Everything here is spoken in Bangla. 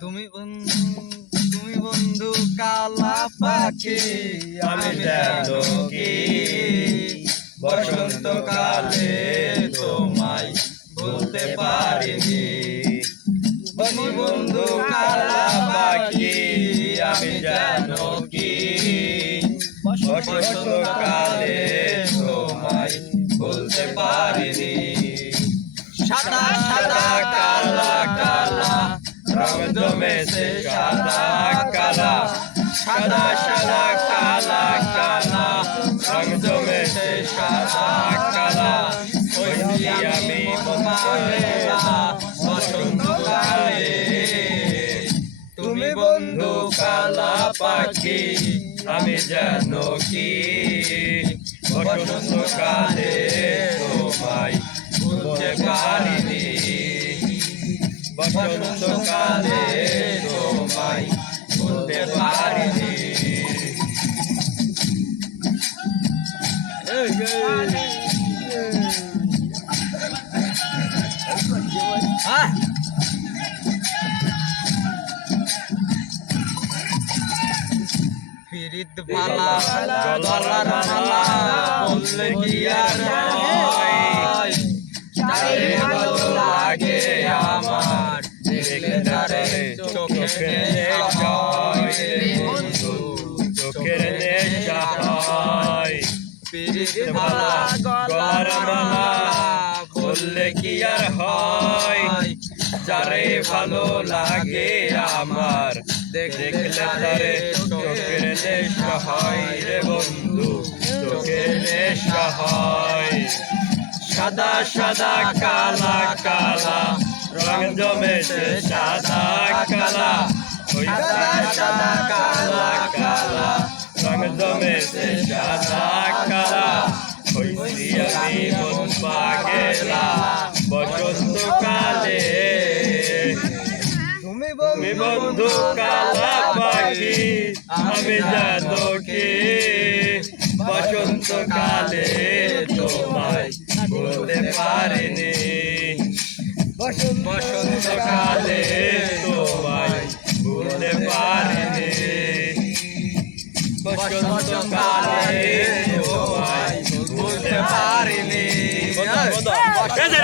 তুমি বন্ধু কালা পাখি আমি জানো কি বসন্তকালে তোমায় ভুলতে পারিনি। তুমি বন্ধু কালা পাখি আমি জানো কি বসন্তকালে তোমায় ভুলতে পারিনি। সাদা সাদা কালা কালা রং জমেছে সাদা কালা, সাদা সাদা কালা কালা রং জমেছে সাদা কালা। ওই আমি বসন্তকালে তুমি বন্ধু কালা পাখি আমি জানো কি বসন্তকালে তোমায় ভুলতে পারিনি। বসন্তকালে তোমায় ভুলতে পারিনি। পিরিত ভালা গলার মালা বললে কি আর হয়, তারে ভালো লাগে আমার দেখলে তারে চোখে বন্ধু চোখের নেশা হয়। পিরিত ভালা গলার মালা বললে কি আর হয়, যারে ভালো লাগে আমার দেখলে তারে চোখের নেশা হয় রে বন্ধু চোখের নেশা হয়। সাদা সাদা কালা কালা রং জমেছে সাদা কালা, ওই সাদা সাদা কালা কালা রং জমেছে সাদা কালা। হইছি আমি মন পাগেলা বসন্তকালে তুমি বন্ধু কালা পাখি আমি জানো কি বসন্তকালে তোমায় ভুলতে পারিনি। বসন্তকালে তোমায় ভুলতে পারিনি।